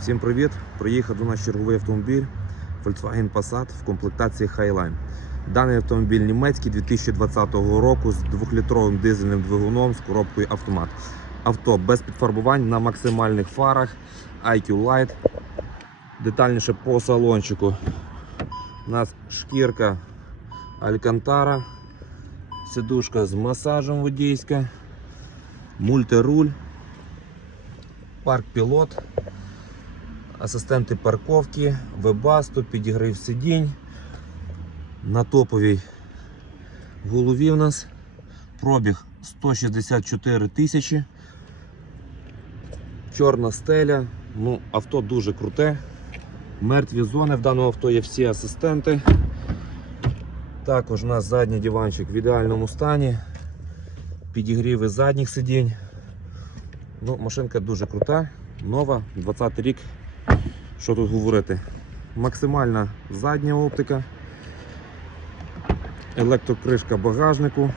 Всім привіт! Приїхав до нас черговий автомобіль Volkswagen Passat в комплектації Highline. Даний автомобіль німецький 2020 року з 2-літровим дизельним двигуном з коробкою автомат. Авто без підфарбувань на максимальних фарах IQ Light. Детальніше по салончику. У нас шкірка Алькантара, сидушка з масажем водійська, мультируль, парк пілот асистенти парковки, вебасту, підігрів сидінь. На топовій голові в нас пробіг 164 тисячі. Чорна стеля. Ну, авто дуже круте. Мертві зони. В даному авто є всі асистенти. Також у нас задній диванчик в ідеальному стані. Підігріви задніх сидінь. Ну, машинка дуже крута, нова, 20 рік. Що тут говорити? Максимальна задня оптика, електрокришка багажнику.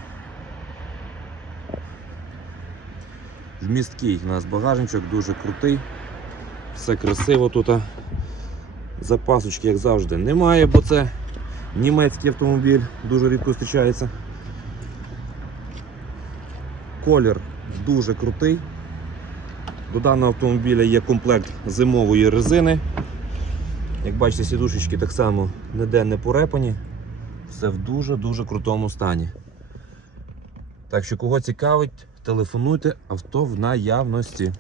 Вмісткий у нас багажничок, дуже крутий, все красиво тут. Запасочки, як завжди, немає, бо це німецький автомобіль, дуже рідко зустрічається. Колір дуже крутий. До даного автомобіля є комплект зимової резини. Як бачите, сідушечки так само ніде не порепані. Все в дуже-дуже крутому стані. Так що, кого цікавить, телефонуйте, авто в наявності.